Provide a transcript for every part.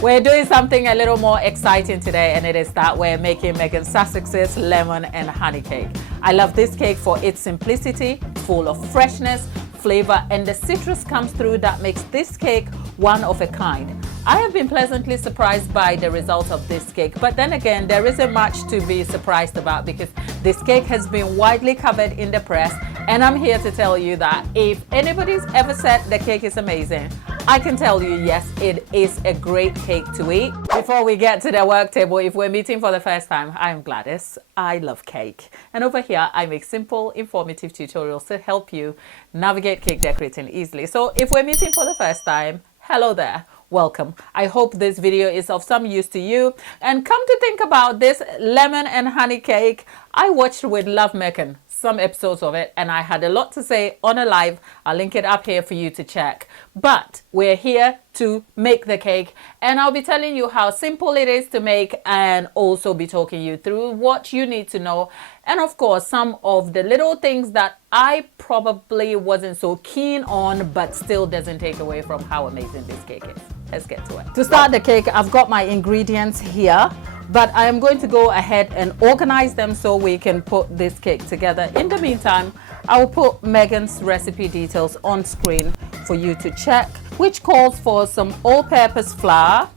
We're doing something a little more exciting today, and it is that we're making Meghan Sussex's lemon and honey cake. I love this cake for its simplicity, full of freshness, flavor, and the citrus comes through that makes this cake one of a kind. I have been pleasantly surprised by the result of this cake, but then again, there isn't much to be surprised about because this cake has been widely covered in the press, and I'm here to tell you that if anybody's ever said the cake is amazing, I can tell you, yes, it is a great cake to eat. Before we get to the work table, if we're meeting for the first time, I'm Gladys. I love cake. And over here, I make simple, informative tutorials to help you navigate cake decorating easily. So if we're meeting for the first time, hello there. Welcome. I hope this video is of some use to you. And come to think about this lemon and honey cake, I watched with Love Meghan some episodes of it, and I had a lot to say on a live. I'll link it up here for you to check. But we're here to make the cake, and I'll be telling you how simple it is to make and also be talking you through what you need to know. And of course, some of the little things that I probably wasn't so keen on, but still doesn't take away from how amazing this cake is. Let's get to it. To start the cake, I've got my ingredients here, but I am going to go ahead and organize them so we can put this cake together. In the meantime, I will put Meghan's recipe details on screen for you to check, which calls for some all-purpose flour,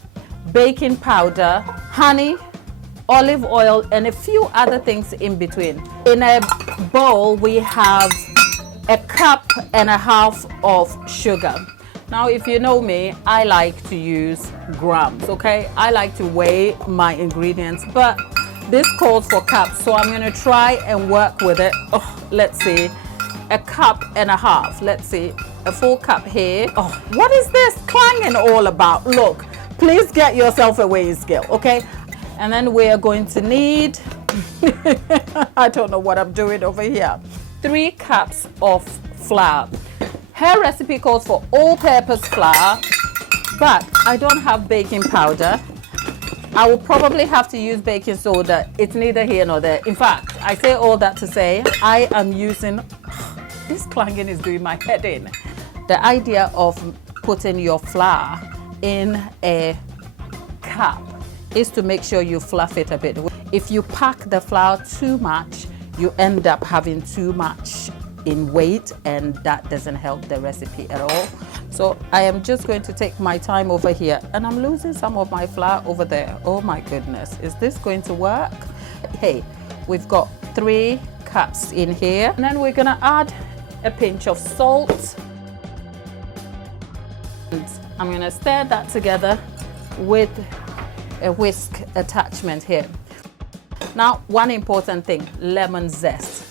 baking powder, honey, olive oil, and a few other things in between. In a bowl, we have 1.5 cups of sugar. Now, if you know me, I like to use grams, okay? I like to weigh my ingredients, but this calls for cups, so I'm gonna try and work with it. Oh, let's see, 1.5 cups. Let's see, a full cup here. Oh, what is this clanging all about? Look, please get yourself a weighing scale, okay? And then we are going to need, I don't know what I'm doing over here, 3 cups of flour. Her recipe calls for all-purpose flour, but I don't have baking powder. I will probably have to use baking soda. It's neither here nor there. In fact, I say all that to say I am using, this clanging is doing my head in. The idea of putting your flour in a cup is to make sure you fluff it a bit. If you pack the flour too much, you end up having too much in weight, and that doesn't help the recipe at all. So I am just going to take my time over here, and I'm losing some of my flour over there. Oh my goodness, is this going to work? Hey, we've got 3 cups in here, and then we're gonna add a pinch of salt, and I'm gonna stir that together with a whisk attachment here. Now, one important thing, lemon zest.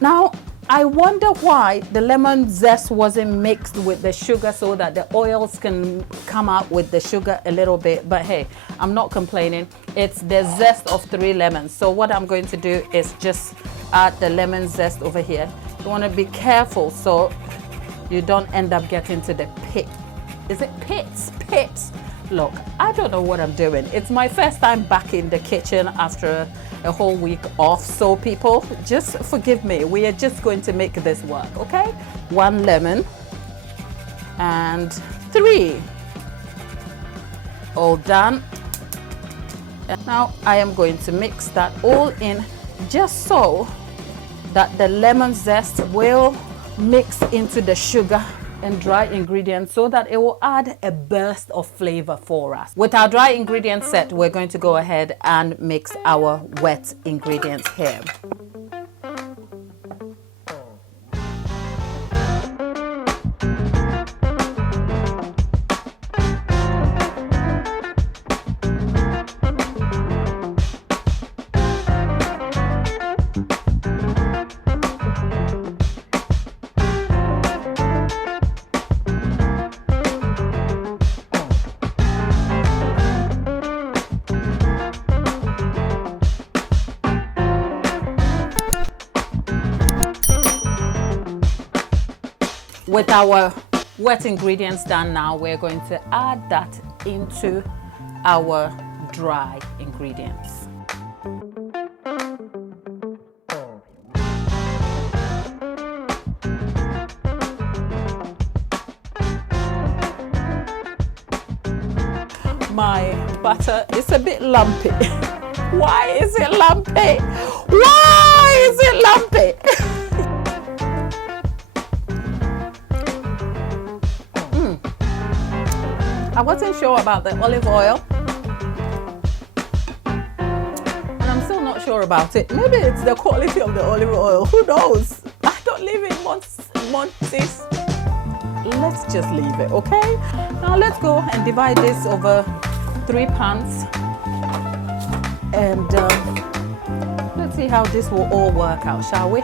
Now, I wonder why the lemon zest wasn't mixed with the sugar so that the oils can come out with the sugar a little bit, but hey, I'm not complaining. It's the zest of 3 lemons. So what I'm going to do is just add the lemon zest over here. You want to be careful so you don't end up getting to the pit. Is it pits? Pits. Look, I don't know what I'm doing. It's my first time back in the kitchen after a whole week off. So people, just forgive me. We are just going to make this work, okay? 1 lemon and 3. All done. And now I am going to mix that all in just so that the lemon zest will mix into the sugar and dry ingredients so that it will add a burst of flavor for us. With our dry ingredients set, we're going to go ahead and mix our wet ingredients here. With our wet ingredients done now, we're going to add that into our dry ingredients. my butter is a bit lumpy. Why is it lumpy? Why is it lumpy? I wasn't sure about the olive oil. And I'm still not sure about it. Maybe it's the quality of the olive oil. Who knows? I don't live in Montes. Let's just leave it, okay? Now let's go and divide this over 3 pans. And let's see how this will all work out, shall we?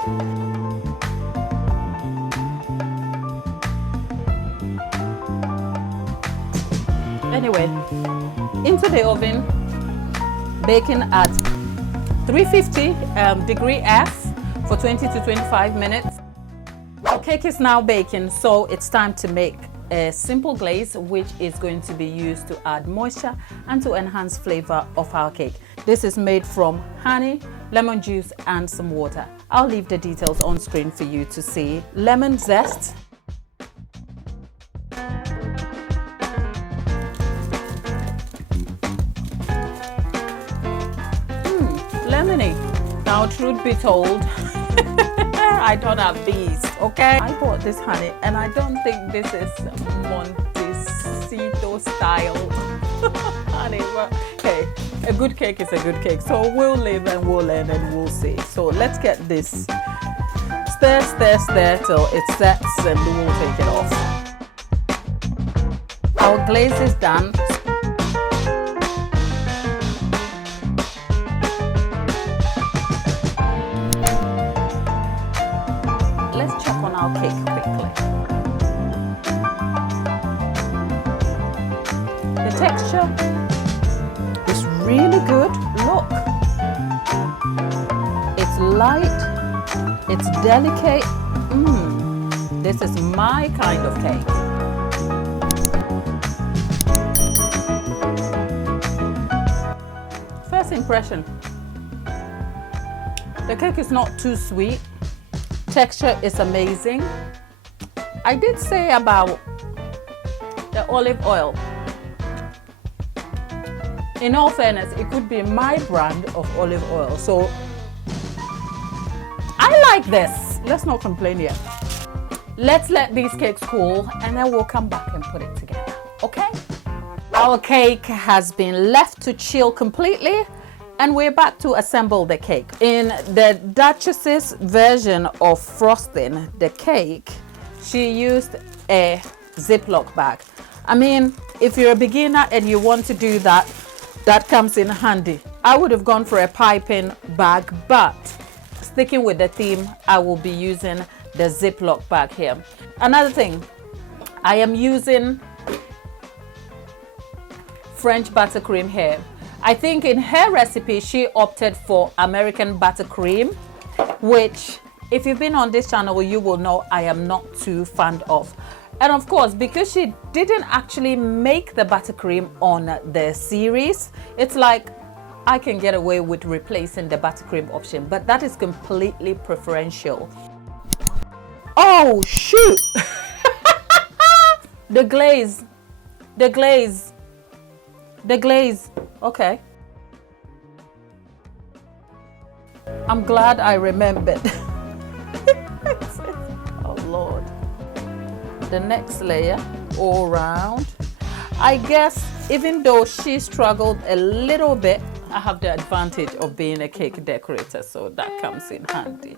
Anyway, into the oven, baking at 350 degree F for 20 to 25 minutes. Our cake is now baking, so it's time to make a simple glaze, which is going to be used to add moisture and to enhance flavor of our cake. This is made from honey, lemon juice, and some water. I'll leave the details on screen for you to see. Lemon zest, lemony. Now, truth be told, I don't have these, okay? I bought this honey and I don't think this is Montecito style honey, but hey, a good cake is a good cake. So we'll live and we'll learn and we'll see. So let's get this stir till it sets and we'll take it off. Our glaze is done. Let's check on our cake quickly. The texture is really good. Look, it's light, it's delicate. This is my kind of cake. First impression, the cake is not too sweet. Texture is amazing. I did say about the olive oil. In all fairness, it could be my brand of olive oil. So I like this. Let's not complain yet. Let's let these cakes cool and then we'll come back and put it together, okay? Our cake has been left to chill completely. And we're back to assemble the cake. In the Duchess's version of frosting the cake, she used a Ziploc bag. I mean, if you're a beginner and you want to do that, that comes in handy. I would have gone for a piping bag, but sticking with the theme, I will be using the Ziploc bag here. Another thing, I am using French buttercream here. I think in her recipe, she opted for American buttercream, which if you've been on this channel, you will know I am not too fond of. And of course, because she didn't actually make the buttercream on the series, it's like I can get away with replacing the buttercream option, but that is completely preferential. Oh, shoot. The glaze. Okay. I'm glad I remembered. Oh Lord. The next layer all round. I guess even though she struggled a little bit, I have the advantage of being a cake decorator, so that comes in handy.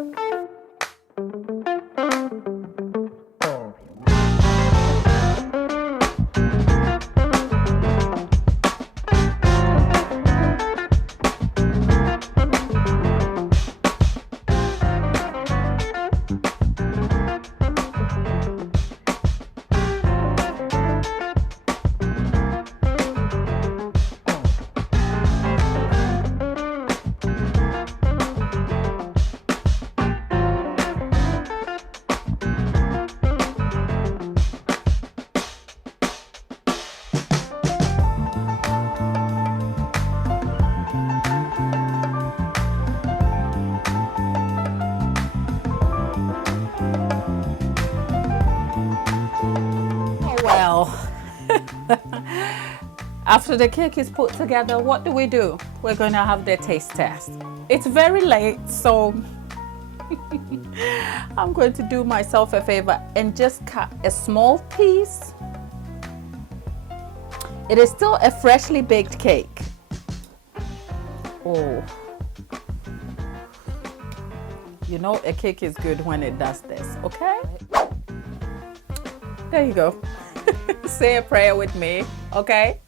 After the cake is put together, what do? We're going to have the taste test. It's very late, so I'm going to do myself a favor and just cut a small piece. It is still a freshly baked cake. Oh, you know, a cake is good when it does this, okay? There you go. Say a prayer with me, okay?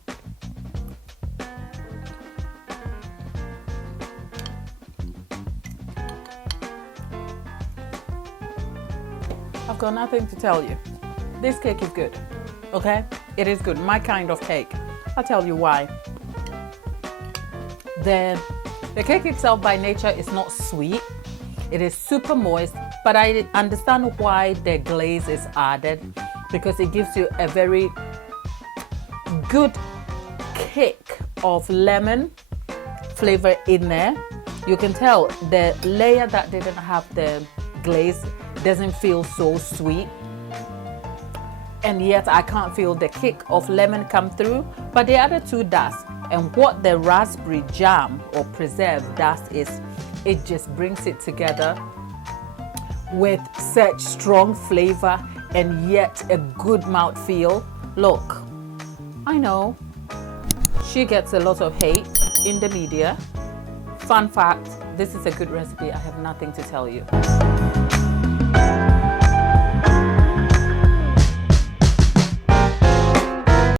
I've got nothing to tell you. This cake is good, okay? It is good, my kind of cake. I'll tell you why. The cake itself by nature is not sweet. It is super moist, but I understand why the glaze is added, because it gives you a very good kick of lemon flavor in there. You can tell the layer that didn't have the glaze doesn't feel so sweet, and yet I can't feel the kick of lemon come through, but the other two does. And what the raspberry jam or preserve does is it just brings it together with such strong flavor and yet a good mouthfeel. Look, I know she gets a lot of hate in the media. Fun fact, this is a good recipe. I have nothing to tell you.